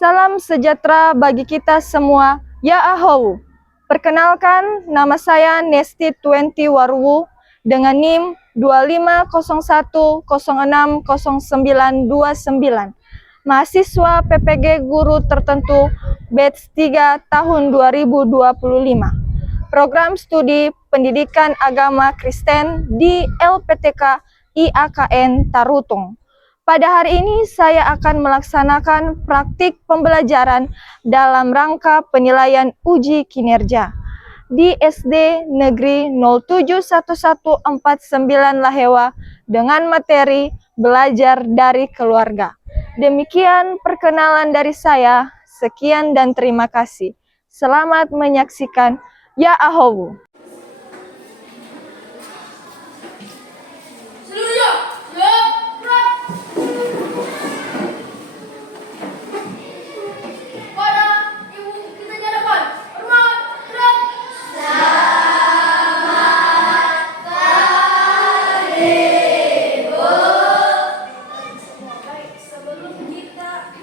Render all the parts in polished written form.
Salam sejahtera bagi kita semua. Ya ahou. Perkenalkan, nama saya Nesti 20 Waruwu dengan NIM 2501060929. Mahasiswa PPG Guru Tertentu Batch 3 tahun 2025. Program Studi Pendidikan Agama Kristen di LPTK IAKN Tarutung. Pada hari ini saya akan melaksanakan praktik pembelajaran dalam rangka penilaian uji kinerja di SD Negeri 071149 Lahewa dengan materi belajar dari keluarga. Demikian perkenalan dari saya. Sekian dan terima kasih. Selamat menyaksikan. Ya ahou. Sebelum kita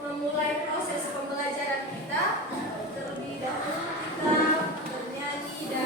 memulai proses pembelajaran kita, terlebih dahulu kita bernyanyi dan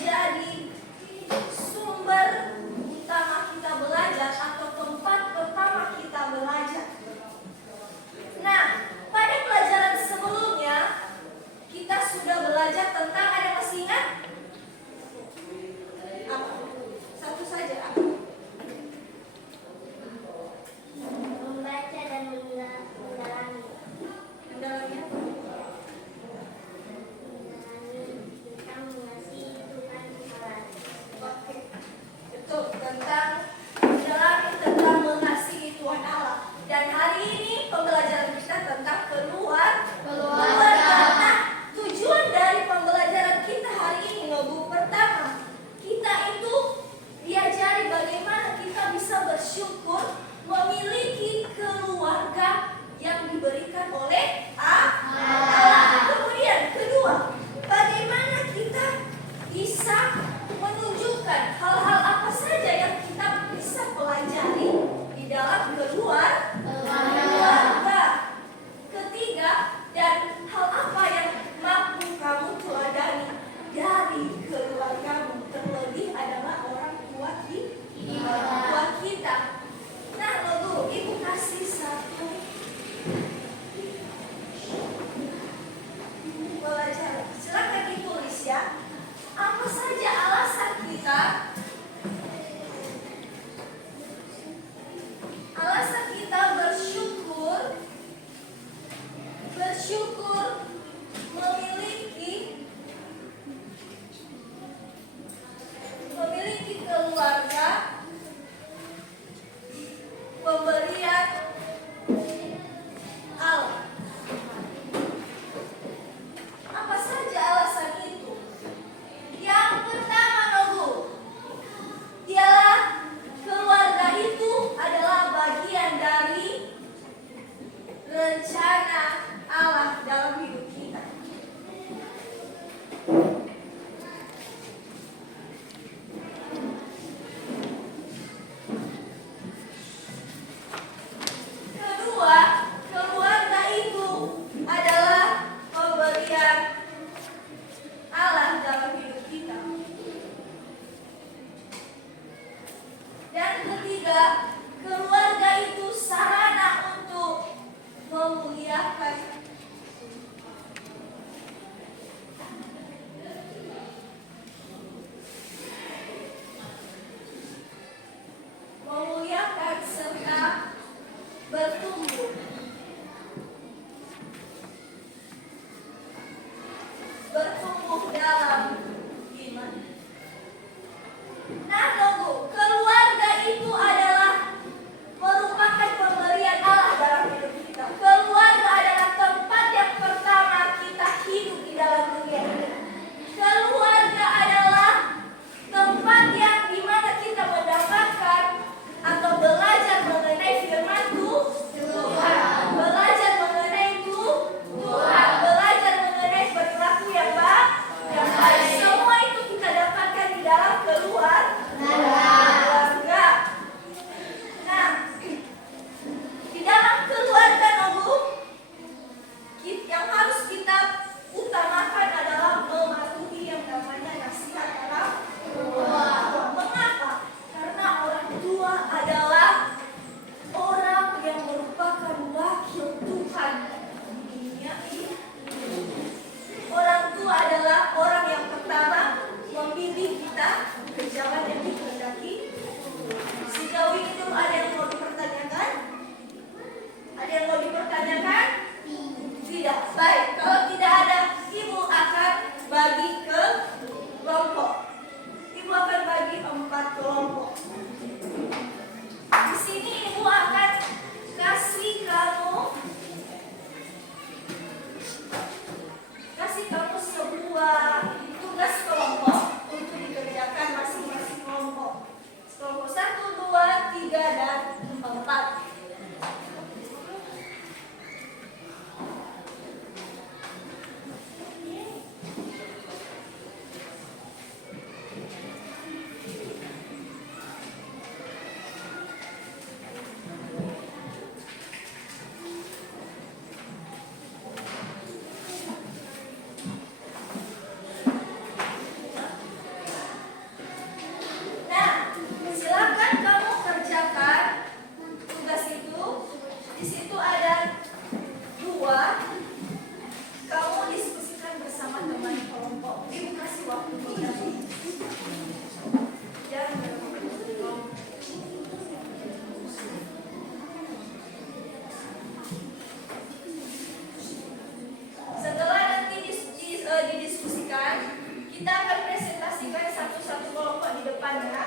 menjadi sumber utama kita belajar atau tempat pertama kita belajar. Nah, pada pelajaran sebelumnya kita sudah belajar tentang, ada yang masih ingat? Apa? Satu saja. Apa? Membaca dan mendalami. Mendalami apa? Mendalami tentang mengasihi Tuhan Kepala. Di situ ada 2. Kamu diskusikan bersama teman kelompok. Ibu kasih waktu 3 menit. Jangan berkelompok. Setelah nanti didiskusikan, kita akan presentasikan satu-satu kelompok di depan ya.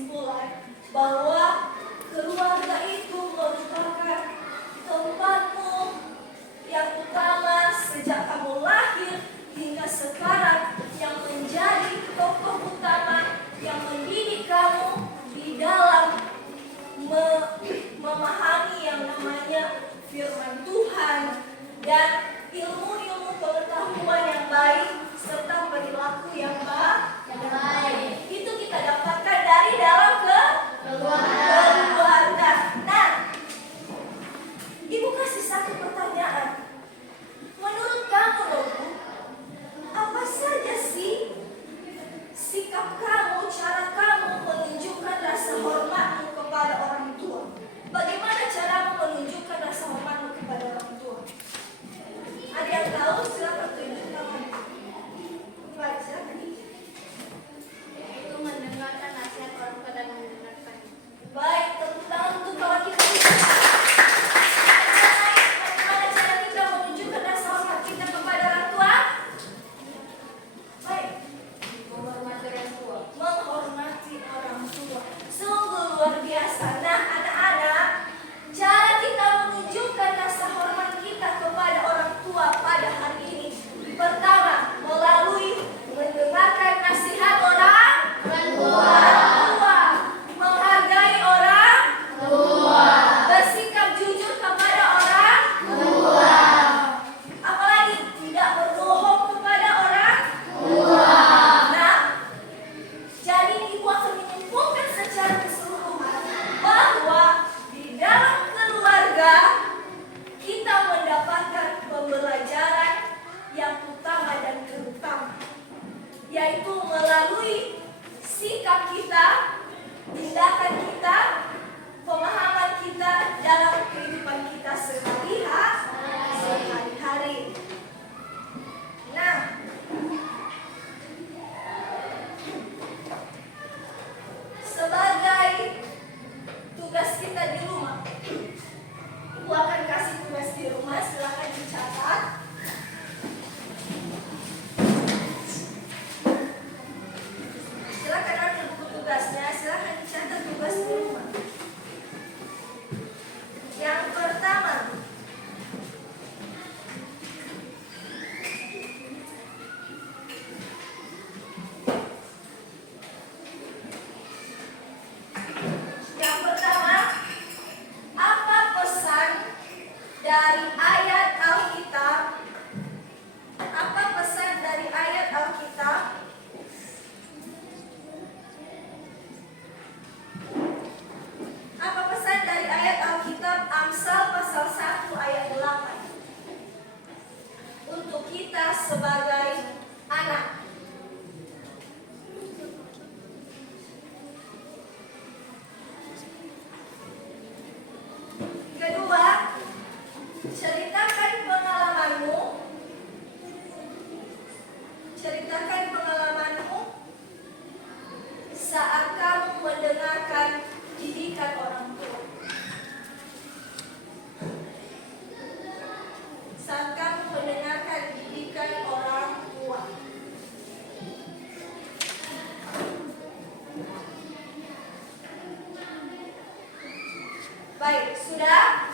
kesimpulan bahwa keluarga itu merupakan tempatmu yang utama sejak kamu lahir hingga sekarang, yang menjadi tokoh utama yang mendidik kamu di dalam memahami yang namanya firman Tuhan dan ilmu-ilmu pengetahuan yang baik serta perilaku yang baik. Itu kita dapatkan dari dalam keluarga. Nah, Ibu kasih satu pertanyaan. Menurut kamu, Bu, apa saja sih sikap kamu, cara kamu menunjukkan rasa hormatmu kepada orang tua? Bagaimana caramu menunjukkan rasa hormatmu kepada orang tua? Ada yang tahu? Silakan tunjukkan. Baca. Yaitu mendengarkan nasihat orang tua dan mendengarkan. Baik, tepuk tangan untuk kawan kita. Bagaimana cara kita menunjukkan rasa hormat kita kepada orang tua? Baik, Menghormati orang tua. menghormati orang tua. Sungguh luar biasa. Nah, anak-anak, cara kita menunjukkan rasa hormat kita kepada orang tua pada hari ini. Pertama, melalui mendengarkan nasihat orang tua, menghargai orang tua, bersikap jujur kepada orang tua, apalagi tidak berbohong kepada orang tua. Nah, jadi ibu akan menyimpulkan secara keseluruhan bahwa di dalam keluarga kita mendapatkan pembelajaran yang utama dan terutama, yaitu melalui sikap kita, tindakan kita, pemahaman kita dalam kehidupan kita sehari-hari. Nah, sebagai tugas kita di rumah, Ibu akan kasih tugas di rumah, silakan dicatat. Silakan ambil buku tugasnya, silakan dicatat tugas di rumah. Yang pertama, apa pesan dari ayat Alkitab? Apa pesan dari ayat Alkitab? Apa pesan dari ayat Alkitab Amsal pasal 1 ayat 8? Untuk kita sebagai anak. Kedua, ceritakan pengalamanmu. Ceritakan pengalamanmu saat kamu mendengarkan didikan orang tua. Saat kamu mendengarkan didikan orang tua. Baik, sudah?